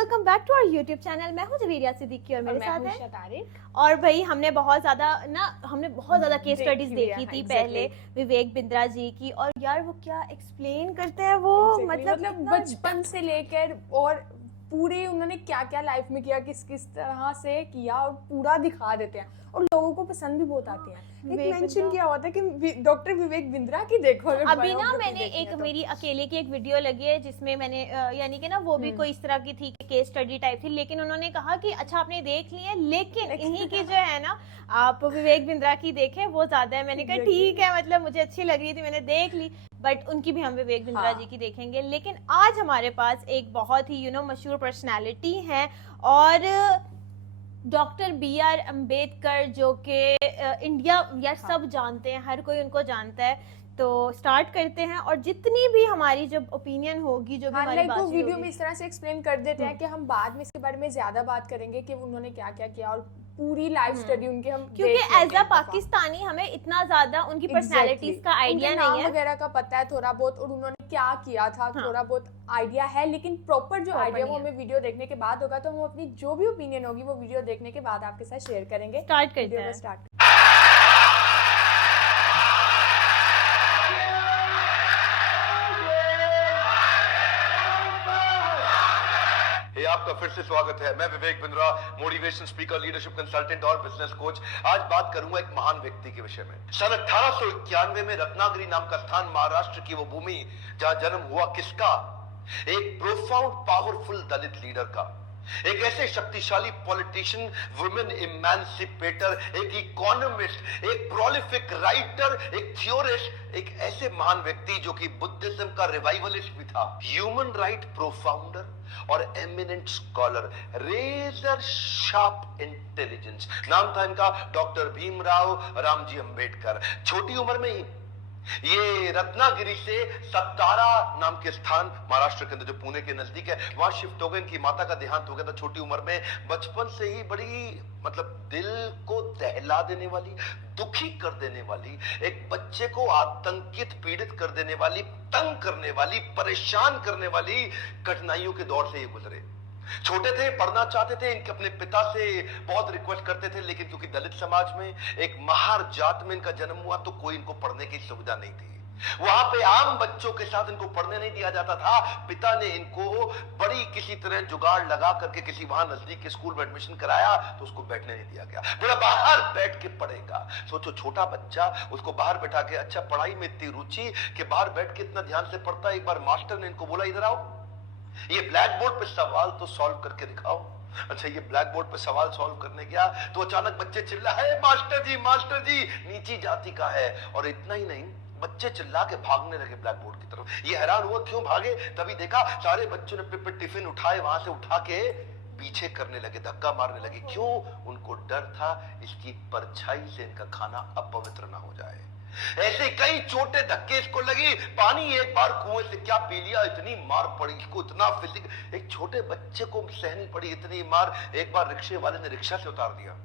Welcome back to our YouTube channel. मैं हूं जवीरिया सिद्दीकी और मेरे साथ है तारिक। और भाई हमने बहुत ज्यादा केस स्टडीज देखी थी पहले विवेक बिंद्रा जी की। और यार वो क्या एक्सप्लेन करते हैं वो मतलब बचपन से लेकर और पूरे उन्होंने क्या क्या लाइफ में किया, किस किस तरह से किया और पूरा दिखा देते हैं और लोगों को पसंद भी बहुत आती है। एक मेंशन किया हुआ था कि डॉक्टर विवेक बिंद्रा की देखो। अभी ना मैंने एक मेरी अकेले की एक वीडियो लगी है जिसमें मैंने यानी कि ना वो भी कोई इस तरह की थी केस स्टडी टाइप थी, लेकिन उन्होंने कहा कि अच्छा आपने देख ली है लेकिन इन्हीं की जो है ना आप विवेक बिंद्रा की देखें वो ज्यादा है। मैंने कहा ठीक है, मतलब मुझे अच्छी लग रही थी मैंने देख ली, बट उनकी भी हम विवेक बिंद्रा जी की देखेंगे। लेकिन आज हमारे पास एक बहुत ही मशहूर पर्सनैलिटी है और डॉक्टर बी.आर. अम्बेडकर, जो कि इंडिया यार सब जानते हैं, हर कोई उनको जानता है। तो स्टार्ट करते हैं और जितनी भी हमारी जब ओपिनियन होगी जो भी हमारी बात होगी वीडियो में इस तरह से एक्सप्लेन कर देते हैं कि हम बाद में इसके बारे में ज्यादा बात करेंगे कि उन्होंने क्या क्या किया और पूरी लाइफ स्टडी उनके हम क्योंकि एज अ पाकिस्तानी हमें इतना ज्यादा उनकी पर्सनालिटीज का आइडिया नहीं है वगैरह का पता है थोड़ा बहुत और उन्होंने क्या किया था थोड़ा बहुत आइडिया है, लेकिन प्रॉपर जो आइडिया वो हमें वीडियो देखने के बाद होगा। तो हम अपनी जो भी ओपिनियन होगी वो वीडियो देखने के बाद आपके साथ शेयर करेंगे। स्टार्ट करते हैं। आपका फिर से स्वागत है। मैं Vivek Bindra, motivation speaker, leadership consultant और बिजनेस कोच। आज बात करूंगा एक महान व्यक्ति के विषय में। सन 1891 में रत्नागिरी नाम का स्थान, महाराष्ट्र की वो भूमि जहां जन्म हुआ किसका? एक प्रोफाउंड पावरफुल दलित लीडर का, एक ऐसे शक्तिशाली पॉलिटिशियन, वुमेन इमेंसिपेटर, एक इकोनॉमिस्ट, एक प्रोलिफिक राइटर, एक थ्योरिस्ट, एक ऐसे महान व्यक्ति जो कि बुद्धिज्म का रिवाइवलिस्ट भी था, ह्यूमन राइट प्रोफाउंडर और eminent scholar, razor sharp intelligence. नाम था इनका डॉक्टर भीमराव रामजी अंबेडकर। छोटी उम्र में ही ये रत्नागिरी से सत्तारा नाम के स्थान, महाराष्ट्र के अंदर जो पुणे के नजदीक है, वहां शिफ्ट हो गए। इनकी माता का देहांत हो गया था छोटी उम्र में। बचपन से ही बड़ी दिल को दहला देने वाली, दुखी कर देने वाली, एक बच्चे को आतंकित पीड़ित कर देने वाली, तंग करने वाली, परेशान करने वाली कठिनाइयों के दौर से ये गुजरे। छोटे थे, पढ़ना चाहते थे, इनके अपने पिता से बहुत रिक्वेस्ट करते थे, लेकिन क्योंकि दलित समाज में, एक महार जात में इनका जन्म हुआ, तो कोई इनको पढ़ने की सुविधा नहीं थी। वहां पे आम बच्चों के साथ इनको पढ़ने नहीं दिया जाता था। पिता ने इनको बड़ी किसी तरह जुगाड़ लगा करके किसी वहां नजदीक के स्कूल में एडमिशन कराया, तो उसको बैठने नहीं दिया गया। बोला बाहर बैठ के पढ़ेगा। सोचो, छोटा बच्चा, उसको बाहर बैठा के, अच्छा पढ़ाई में इतनी रुचि कि बाहर बैठ के इतना ध्यान से पढ़ता है। एक बार मास्टर ने इनको बोला इधर आओ, ये ब्लैक बोर्ड पे सवाल तो सॉल्व करके दिखाओ। अच्छा, ये ब्लैक बोर्ड पे सवाल सॉल्व करने गया तो अचानक बच्चे चिल्लाए, मास्टर जी नीची जाति का है। और इतना ही नहीं, बच्चे चिल्ला के भागने लगे ब्लैक बोर्ड की तरफ। ये हैरान हुआ क्यों भागे, तभी देखा सारे बच्चों ने टिफिन उठाए, वहां से उठा के पीछे करने लगे, धक्का मारने लगे। क्यों? उनको डर था इसकी परछाई से इनका खाना अपवित्र ना हो जाए। ऐसे कई छोटे धक्के इसको लगी। पानी एक बार कुएं से क्या पी लिया, इतनी मार पड़ी इसको, इतना फिजिक, एक छोटे बच्चे को सहनी पड़ी इतनी मार। एक बार रिक्शे वाले ने रिक्शा से उतार दिया,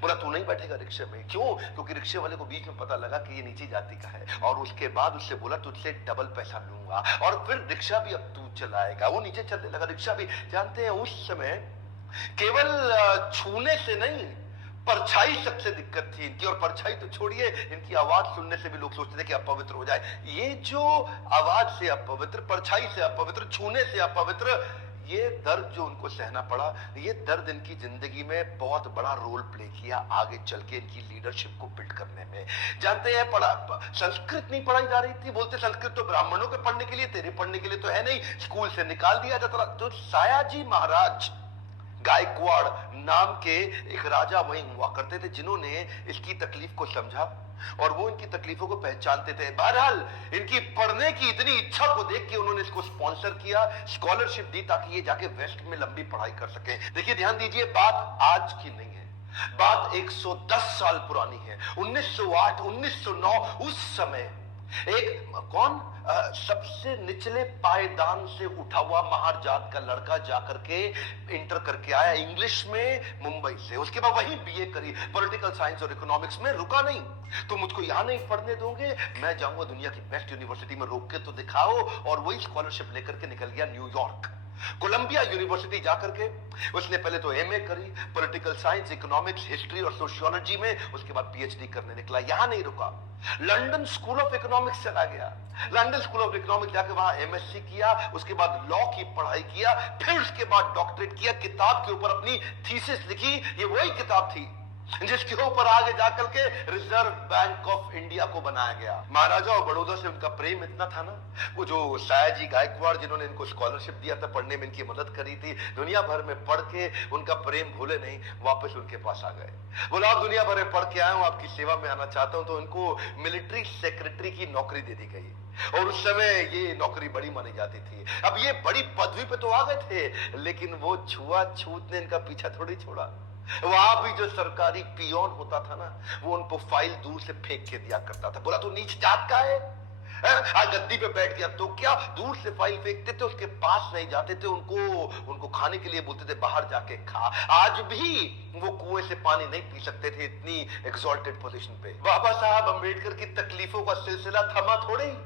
बोला तू नहीं बैठेगा रिक्शे में। क्यों? क्योंकि रिक्शे वाले को बीच में पता लगा कि ये नीची जाति का है, और उसके बाद उससे बोला तुझसे डबल पैसा लूंगा और फिर रिक्शा भी अब तू चलाएगा। वो नीचे चलने लगा, रिक्शा भी। जानते हैं उस समय केवल छूने से नहीं, परछाई सबसे दिक्कत थी इनकी। और परछाई तो छोड़िए, इनकी आवाज सुनने से भी लोग सोचते थे कि अपवित्र हो जाए। ये जो आवाज से अपवित्र, परछाई से अपवित्र, छूने से अपवित्र, ये दर्द जो उनको सहना पड़ा, ये दर्द इनकी जिंदगी में बहुत बड़ा रोल प्ले किया आगे चल के इनकी लीडरशिप को बिल्ड करने में। जानते हैं, संस्कृत नहीं पढ़ाई जा रही थी। बोलते संस्कृत तो ब्राह्मणों के पढ़ने के लिए, तेरे पढ़ने के लिए तो है नहीं, स्कूल से निकाल दिया जाता। तो सायाजी महाराज गायकवाड़ नाम के एक राजा वहीं हुआ करते थे, जिन्होंने इसकी तकलीफ को समझा और वो इनकी तकलीफों को पहचानते थे। बहरहाल इनकी पढ़ने की इतनी इच्छा को देख के उन्होंने इसको स्पॉन्सर किया, स्कॉलरशिप दी, ताकि ये जाके वेस्ट में लंबी पढ़ाई कर सके। देखिए, ध्यान दीजिए, बात आज की नहीं है, बात 110 साल पुरानी है। 1908, 1909, उस समय एक कौन सबसे निचले पायदान से उठा हुआ महार जात का लड़का जाकर के इंटर करके आया इंग्लिश में मुंबई से। उसके बाद वही बीए करी, पॉलिटिकल साइंस और इकोनॉमिक्स में। रुका नहीं, तो मुझको यहां नहीं पढ़ने दोगे, मैं जाऊंगा दुनिया की बेस्ट यूनिवर्सिटी में, रोक के तो दिखाओ। और वही स्कॉलरशिप लेकर के निकल गया न्यूयॉर्क। कोलंबिया यूनिवर्सिटी जाकर के उसने पहले तो एमए करी, पॉलिटिकल साइंस, इकोनॉमिक्स, हिस्ट्री और सोशियोलॉजी में। उसके बाद पीएचडी करने निकला। यहां नहीं रुका, लंदन स्कूल ऑफ इकोनॉमिक्स चला गया। लंदन स्कूल ऑफ इकोनॉमिक्स जाकर वहां एमएससी किया, उसके बाद लॉ की पढ़ाई किया, फिर उसके बाद डॉक्टरेट किया। किताब के ऊपर अपनी थीसिस लिखी। ये वही किताब थी जिसके ऊपर आगे जाकर के रिजर्व बैंक ऑफ इंडिया को बनाया गया। महाराजा और बड़ौदा से उनका प्रेम इतना था ना, वो जो सयाजी गायकवाड़ जिन्होंने इनको स्कॉलरशिप दिया था, पढ़ने में इनकी मदद करी थी, दुनिया भर में पढ़ के उनका प्रेम भूले नहीं, वापस उनके पास आ गए। बोला आप दुनिया भर में पढ़ के आए हूं, आपकी सेवा में आना चाहता हूं। तो इनको मिलिट्री सेक्रेटरी की नौकरी दे दी गई और उस समय ये नौकरी बड़ी मानी जाती थी। अब ये बड़ी पदवी पे तो आ गए थे, लेकिन वो छुआछूत ने इनका पीछा थोड़ी छोड़ा। वहां भी जो सरकारी पियोन होता था ना, वो उनको फाइल दूर से फेंक के दिया करता था। बोला तो नीच जात का है, गद्दी पे बैठ गया तो क्या, दूर से फाइल फेंकते थे, उसके पास नहीं जाते थे। उनको खाने के लिए बोलते थे बाहर जाके खा। आज भी वो कुएं से पानी नहीं पी सकते थे, इतनी एक्सॉल्टेड पोजीशन पे। बाबा साहब अंबेडकर की तकलीफों का सिलसिला थमा थोड़े ही।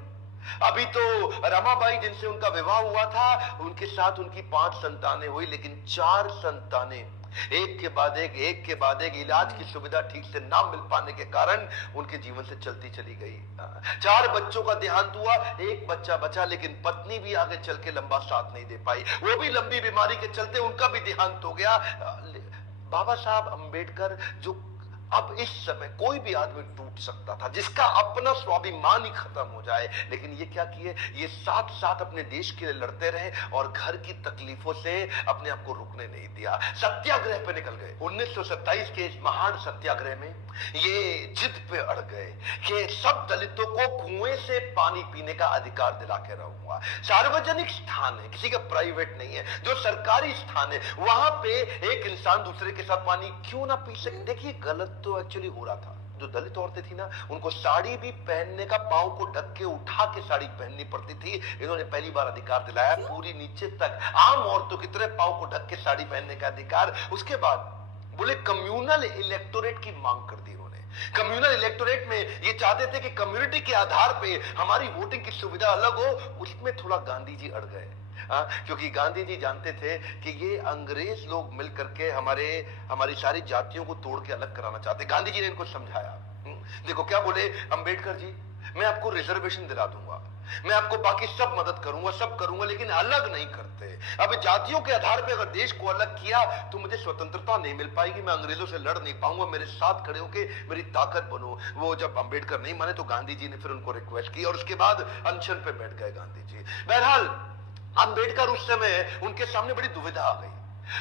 अभी तो रमाबाई जिनसे उनका विवाह हुआ था, उनके साथ उनकी 5 संतानें हुई, लेकिन 4 संतानें एक के बाद एक इलाज की सुविधा ठीक से ना मिल पाने के कारण उनके जीवन से चलती चली गई। 4 बच्चों का देहांत हुआ, 1 बच्चा बचा, लेकिन पत्नी भी आगे चल के लंबा साथ नहीं दे पाई। वो भी लंबी बीमारी के चलते उनका भी देहांत हो गया। बाबा साहब अंबेडकर, जो अब इस समय कोई भी आदमी टूट सकता था, जिसका अपना स्वाभिमान ही खत्म हो जाए, लेकिन ये क्या किए, ये साथ साथ अपने देश के लिए लड़ते रहे और घर की तकलीफों से अपने आप को रुकने नहीं दिया। सत्याग्रह पे निकल गए। 1927 के इस महान सत्याग्रह में ये जिद पे अड़ गए कि सब दलितों को कुएं से पानी पीने का अधिकार दिला के रहूंगा। सार्वजनिक स्थान है, किसी का प्राइवेट नहीं है, जो सरकारी स्थान है, वहां पे एक इंसान दूसरे के साथ पानी क्यों ना पी सके। देखिए गलत तो एक्चुअली हो रहा था। जो दलित औरतें थी ना, उनको साड़ी भी पहनने का, पांव को ढक के उठा के साड़ी पहननी पड़ती थी। इन्होंने पहली बार अधिकार दिलाया, पूरी नीचे तक आम औरतों की तरह पांव को ढक के साड़ी पहनने का अधिकार। उसके बाद बोले कम्युनल इलेक्टोरेट की मांग कर दी उन्होंने। कम्युनल इलेक्टोरेट में ये चाहते थे कि कम्युनिटी के आधार पे हमारी वोटिंग की सुविधा अलग हो। उसमें थोड़ा गांधी जी अड़ गए, क्योंकि गांधी जी जानते थे कि ये अंग्रेज लोग मिल करके हमारी सारी जातियों को तोड़ के अलग कराना चाहते। गांधी जी ने इनको समझाया। देखो क्या बोले अंबेडकर जी, मैं आपको रिजर्वेशन दिला दूंगा, मैं आपको बाकी सब मदद करूंगा, सब करूंगा, लेकिन अलग नहीं करते। अब जातियों के आधार पे अगर देश को अलग किया तो मुझे स्वतंत्रता नहीं मिल पाएगी, मैं अंग्रेजों से लड़ नहीं पाऊंगा। मेरे साथ खड़े होके मेरी ताकत बनो। वो जब अंबेडकर नहीं माने तो गांधी जी ने फिर उनको रिक्वेस्ट की और उसके बाद अनशन पे बैठ गए गांधी जी। बहरहाल अंबेडकर उस समय उनके सामने बड़ी दुविधा आ गई।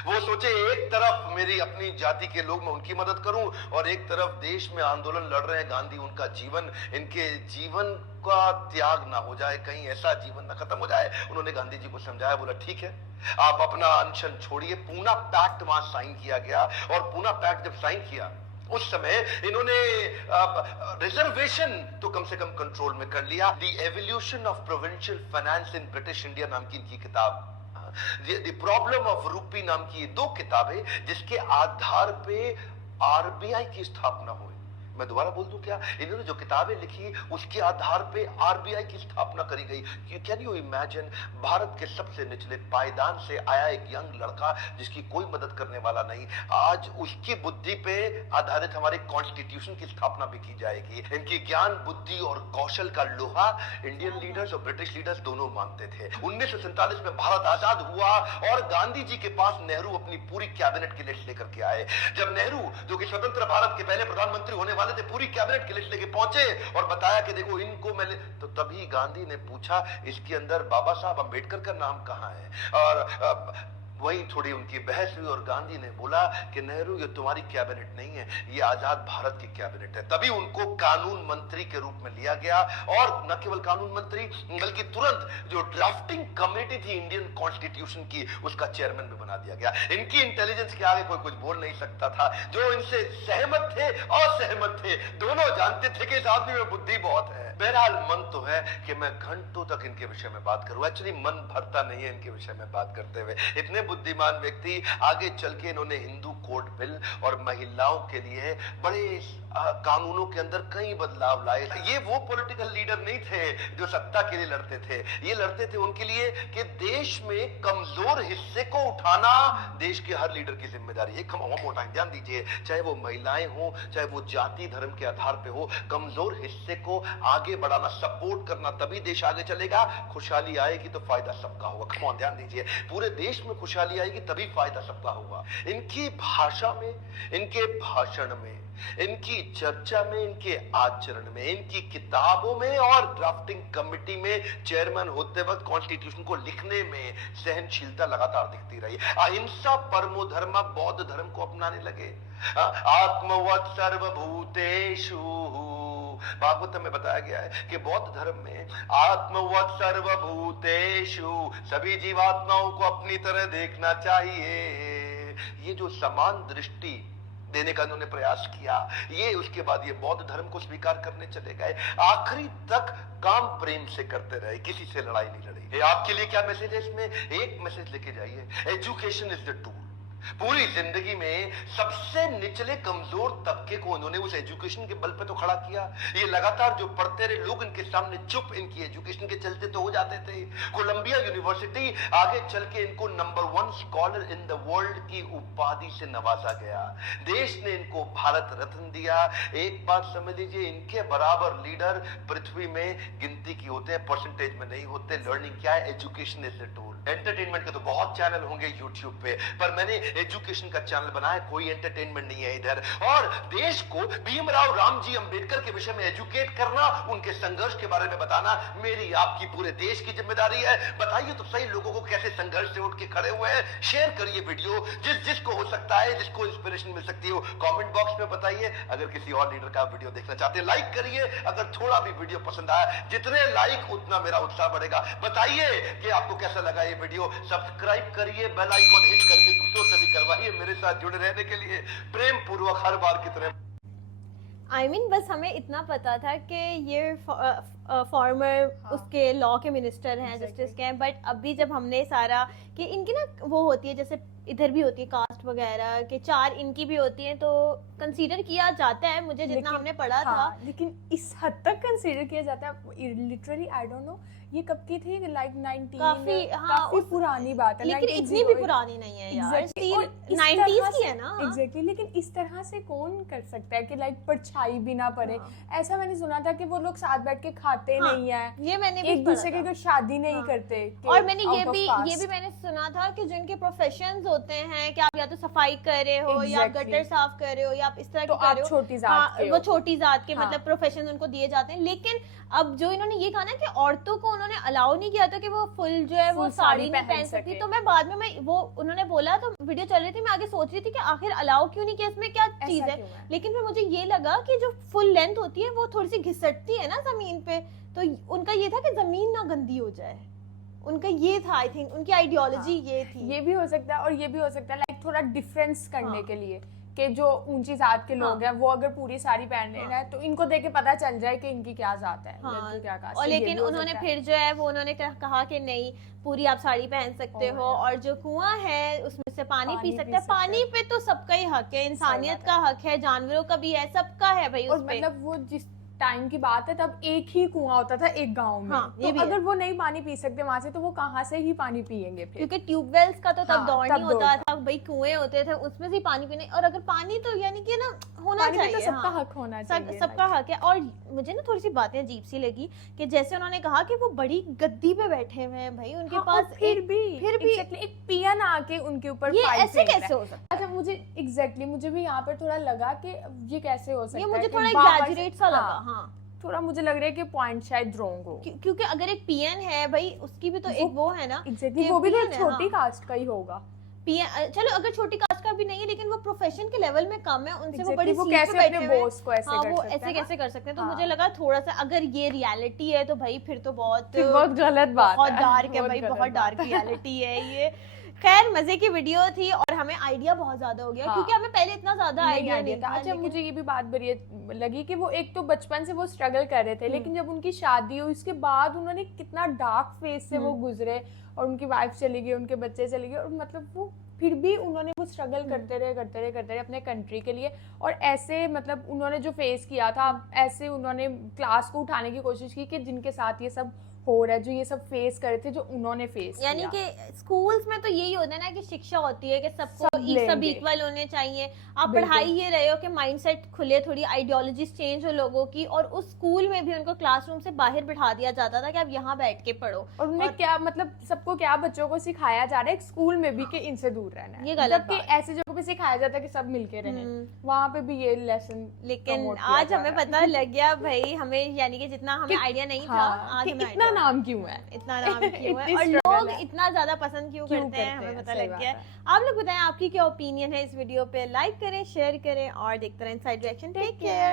वो सोचे एक तरफ मेरी अपनी जाति के लोग, मैं उनकी मदद करूं, और एक तरफ देश में आंदोलन लड़ रहे हैं गांधी, उनका जीवन, इनके जीवन का त्याग ना हो जाए, कहीं ऐसा जीवन ना खत्म हो जाए। उन्होंने गांधी जी को समझाया, बोला ठीक है आप अपना अनशन छोड़िए। पूना पैक्ट वहां साइन किया गया और पूना पैक्ट जब साइन किया उस समय इन्होंने रिजर्वेशन तो कम से कम कंट्रोल में कर लिया। The evolution of provincial finance in British India नाम की इनकी किताब, द प्रॉब्लम ऑफ रूपी नाम की 2 किताबें, जिसके आधार पे आरबीआई की स्थापना हुई। मैं दोबारा बोल दूं क्या, इन्होंने जो किताबें लिखी उसके आधार पे आरबीआई की स्थापना करी गई। कैन यू इमेजिन, भारत के सबसे निचले पायदान से आया एक यंग लड़का जिसकी कोई मदद करने वाला नहीं, आज उसकी बुद्धि पे आधारित हमारे कॉन्स्टिट्यूशन की स्थापना भी की जाएगी। इनकी ज्ञान, बुद्धि और कौशल का लोहा इंडियन लीडर्स और ब्रिटिश लीडर्स दोनों मानते थे। 1947 में भारत आजाद हुआ और गांधी जी के पास नेहरू अपनी पूरी कैबिनेट की लिस्ट लेकर के आए। जब नेहरू, जो कि स्वतंत्र भारत के पहले प्रधानमंत्री होने थे, पूरी कैबिनेट की लिस्ट लेके पहुंचे और बताया कि देखो इनको मैंने, तो तभी गांधी ने पूछा इसके अंदर बाबा साहब अंबेडकर का नाम कहां है। और वही थोड़ी उनकी बहस हुई और गांधी ने बोला कि नेहरू ये तुम्हारी कैबिनेट नहीं है, ये आजाद भारत की कैबिनेट है। तभी उनको कानून मंत्री के रूप में लिया गया और न केवल कानून मंत्री बल्कि तुरंत जो ड्राफ्टिंग कमेटी थी इंडियन कॉन्स्टिट्यूशन की, उसका चेयरमैन भी बना दिया गया। इनकी इंटेलिजेंस के आगे कोई कुछ बोल नहीं सकता था। जो इनसे सहमत थे, असहमत थे, दोनों जानते थे कि इस आदमी में बुद्धि बहुत है। बहरहाल मन तो है कि मैं घंटों तक इनके विषय में बात करूं, एक्चुअली मन भरता नहीं है इनके विषय में बात करते हुए। इतने बुद्धिमान व्यक्ति, आगे चल के इन्होंने हिंदू कोड बिल और महिलाओं के लिए बड़े कानूनों के अंदर कई बदलाव लाए। ये वो पॉलिटिकल लीडर नहीं थे जो सत्ता के लिए लड़ते थे, ये लड़ते थे उनके लिए कि देश में कमजोर हिस्से को उठाना देश के हर लीडर की जिम्मेदारी है। ध्यान दीजिए, चाहे वो महिलाएं हो, चाहे वो जाति धर्म के आधार पे हो, कमजोर हिस्से को आगे बढ़ाना, सपोर्ट करना, तभी देश आगे चलेगा। खुशहाली आएगी तो फायदा सबका होगा। ध्यान दीजिए, पूरे देश में खुशहाली आएगी तभी फायदा सबका होगा। इनकी भाषा में, इनके भाषण में, इनकी चर्चा में, इनके आचरण में, इनकी किताबों में और ड्राफ्टिंग कमेटी में चेयरमैन होते वक्त कॉन्स्टिट्यूशन को लिखने में सहनशीलता लगातार दिखती रही। अहिंसा परमो धर्म, बौद्ध धर्म को अपनाने लगे। आत्मवत् सर्वभूतेषु, भागवत में बताया गया है कि बौद्ध धर्म में आत्मवत् सर्वभूतेषु, सभी जीवात्माओं को अपनी तरह देखना चाहिए। ये जो समान दृष्टि देने का उन्होंने प्रयास किया, ये उसके बाद ये बौद्ध धर्म को स्वीकार करने चले गए। आखिरी तक काम प्रेम से करते रहे, किसी से लड़ाई नहीं लड़ी। आपके लिए क्या मैसेज है इसमें? एक मैसेज लेके जाइए, एजुकेशन इज द टूल। पूरी जिंदगी में सबसे निचले कमजोर तबके को उन्होंने उस एजुकेशन के बल पे तो खड़ा किया। ये लगातार जो पढ़ते रहे लोग इनके सामने चुप, इनकी एजुकेशन के चलते तो हो जाते थे। कोलंबिया यूनिवर्सिटी आगे चल के इनको number 1 scholar in the world की उपाधि से नवाजा गया। देश ने इनको भारत रत्न दिया। एक बात समझ लीजिए, इनके बराबर लीडर पृथ्वी में गिनती की होते हैं, परसेंटेज में नहीं होते। लर्निंग क्या है? Education is the tool. Entertainment के तो बहुत चैनल होंगे यूट्यूब पे, पर मैंने एजुकेशन का चैनल बनाया, कोई एंटरटेनमेंट नहीं है इधर। और देश को भीमराव रामजी अंबेडकर के विषय में एजुकेट करना, उनके संघर्ष के बारे में बताना मेरी आपकी पूरे देश की जिम्मेदारी है। बताइए तो सही लोगों को कैसे संघर्ष से उठ के खड़े हुए हैं। शेयर करिए वीडियो, जिसको हो सकता है, जिसको इंस्पिरेशन मिल सकती हो, कमेंट बॉक्स में बताइए। अगर किसी और लीडर का वीडियो देखना चाहते हैं लाइक करिए। अगर थोड़ा भी वीडियो पसंद आया, जितने लाइक उतना मेरा उत्साह बढ़ेगा। बताइए कि आपको कैसा लगा ये वीडियो। सब्सक्राइब करिए, बेल आइकॉन हिट करके दूसरों से भी करवाइए मेरे साथ जुड़े रहने के लिए। प्रेम पूर्वक हर बार की तरह। बस हमें इतना पता था कि ये फॉर्मर उसके लॉ के मिनिस्टर हैं, जस्टिस के हैं, बट अभी जब हमने सारा कि इनकी ना वो होती है, जैसे इधर भी होती है कास्ट वगैरह के 4 इनकी भी होती हैं, तो कंसीडर किया जाता है, मुझे जितना हमने पढ़ा था। लेकिन इस हद तक कंसीडर किया जाता है, लिटरली आई डोंट नो ये कब की थी, लाइक 19 काफी पुरानी बात है, लेकिन इतनी भी पुरानी नहीं है यार, 90s की है ना। एग्जैक्टली, लेकिन इस तरह से कौन कर सकता है कि लाइक परछाई भी ना पड़े। ऐसा मैंने सुना था कि वो लोग साथ बैठ के खाते नहीं है, ये मैंने भी एक दूसरे के शादी नहीं करते। और मैंने ये भी मैंने सुना था कि जिनके प्रोफेशंस होते हैं कि आप या तो सफाई कर रहे हो, या आप गटर साफ कर रहे हो, या आप इस तरह तो कर रहे हो, छोटी जात के वो छोटी जात के मतलब प्रोफेशन उनको दिए जाते हैं। लेकिन अब जो इन्होंने ये कहा ना कि औरतों को उन्होंने अलाउ नहीं किया था कि वो फुल जो है वो साड़ी नहीं पहन सकती, तो मैं बाद में वो उन्होंने बोला तो वीडियो चल रही थी, मैं आगे सोच रही थी कि आखिर अलाउ क्यों नहीं किया, इसमें क्या चीज है। लेकिन फिर मुझे ये लगा कि जो फुल लेंथ होती है वो थोड़ी सी घिसटती है ना जमीन पे, तो उनका ये था कि जमीन ना गंदी हो जाए, उनका ये था, आई थिंक उनकी आइडियोलॉजी ये थी। ये भी हो सकता है, और ये भी हो सकता है लाइक थोड़ा डिफरेंस करने के लिए कि जो ऊंची जात के लोग हैं वो अगर पूरी साड़ी पहन रहे हैं तो इनको देख के पता चल जाए कि इनकी क्या जात है, क्या कास्ट। और लेकिन उन्होंने फिर जो है वो उन्होंने कहा कि नहीं, पूरी आप साड़ी पहन सकते हो, और जो कुआं है उसमें से पानी पी सकते हैं। पानी पे तो सबका ही हक है, इंसानियत का हक है, जानवरों का भी है, सबका है भाई। और मतलब वो जिस टाइम की बात है तब एक ही कुआं होता था एक गांव में, ये तो अगर वो नहीं पानी पी सकते वहां से तो वो कहाँ से ही पानी पियेंगे फिर, क्योंकि ट्यूबवेल्स का तो तब दौर नहीं होता था भाई, कुएं होते थे उसमें से पानी पीने। और अगर पानी तो यानी कि ना होना चाहिए, तो सबका हक होना चाहिए, सबका हक है। और मुझे ना थोड़ी सी बातें अजीब सी लगी कि जैसे उन्होंने कहा कि वो बड़ी गद्दी पे बैठे हुए हैं भाई, उनके पास फिर भी एक पियन आके उनके ऊपर ऐसे कैसे हो सकता है। अच्छा, मुझे भी यहाँ पर थोड़ा लगा कि ये कैसे हो सकता है, ये मुझे थोड़ा एग्जैजरेट सा लगा। थोड़ा मुझे लग रहा है कि पॉइंट शायद रॉन्ग हो, क्योंकि अगर एक पीएन है भाई, उसकी भी तो एक वो है ना, वो भी तो छोटी कास्ट का ही होगा। चलो अगर छोटी कास्ट का भी नहीं है, लेकिन वो प्रोफेशन के लेवल में कम है उनसे, वो बड़ी वो कैसे अपने बॉस को ऐसे वो ऐसे कैसे कर सकते हैं। तो मुझे लगा थोड़ा सा, अगर ये रियलिटी है तो भाई फिर तो बहुत गलत बात है, बहुत डार्क है भाई, बहुत डार्क रियलिटी है ये। खैर मजे की वीडियो थी और हमें आइडिया बहुत ज्यादा हो गया, क्योंकि हमें पहले इतना ज्यादा आइडिया नहीं था। अच्छा, मुझे ये भी बात बढ़िया लगी कि वो एक तो बचपन से वो स्ट्रगल कर रहे थे, लेकिन जब उनकी शादी हुई उसके बाद उन्होंने कितना डार्क फेज से वो गुजरे, और उनकी वाइफ चली गई, उनके बच्चे चले गए, और मतलब वो फिर भी उन्होंने वो स्ट्रगल करते रहे अपने कंट्री के लिए। और ऐसे मतलब उन्होंने जो फेस किया था, ऐसे उन्होंने क्लास को उठाने की कोशिश की कि जिनके साथ ये सब हो रहा है, जो ये सब फेस करे थे, जो उन्होंने फेस किया। यानी कि स्कूल्स में तो यही होता है ना कि शिक्षा होती है कि सबको सब लेंगे। इक्वल होने चाहिए। आप बिल्कुल। पढ़ाई ये रहे हो कि माइंडसेट खुले, थोड़ी आइडियोलॉजीज चेंज हो लोगों की, और उस स्कूल में भी उनको क्लासरूम से बाहर बिठा दिया जाता था कि आप यहाँ बैठ के पढ़ो। और उन्हें क्या मतलब सबको क्या बच्चों को सिखाया जा रहा है स्कूल में भी कि इनसे दूर रहना है, ये गलत जबकि बात है। ऐसी जगहों पे सिखाया जाता है कि सब मिलके रहें, वहाँ पे भी ये लेसन लेकिन आज हमें पता लग गया भाई, हमें यानी कि जितना हमें आइडिया नहीं था, आज हमें इतना idea नाम क्यों है, इतना नाम क्यों है इतनी और struggle लोग है। इतना ज्यादा पसंद क्यों करते हैं, हमें पता सही लग बात गया है। है। आप लोग बताएं आपकी क्या ओपिनियन है इस वीडियो पे। लाइक करें, शेयर करें और देखते रहें इनसाइड रिएक्शन। Take care.